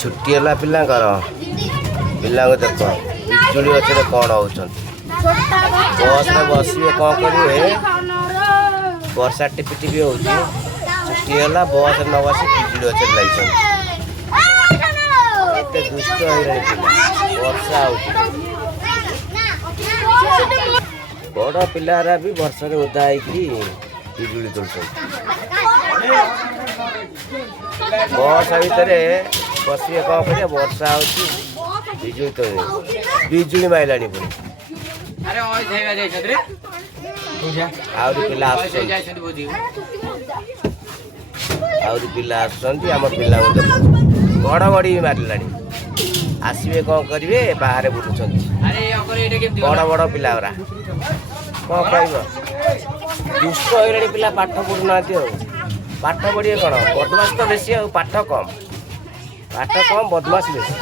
छुट्टी है पिलांकर पिला देख बिजुड़ी गचर कौन हो बस में बसवे कौन करेंगे वर्षा टिपि टिपि हो छुट्टी है बस न बस बिजुड़ी गचर लगे दुष्ट हो वर्षा बड़ पिलारा भी वर्षा ओदा बिजुड़ी तोड़ बस भितर बसवे कौन कर वर्षा होजुड़ी तो बिजुड़ी माइला पुणी पिला पिला आम पिला घड़घड़ी भी मारे आसवे कौन करेंगे बाहर बुलूँ बड़ बड़ पिला कौन कह दुष्ट हो पिला पाठ पढ़ुना पाठ पढ़िए कौन बदमाश तो बेसी पाठ कम बदमाश बेसी।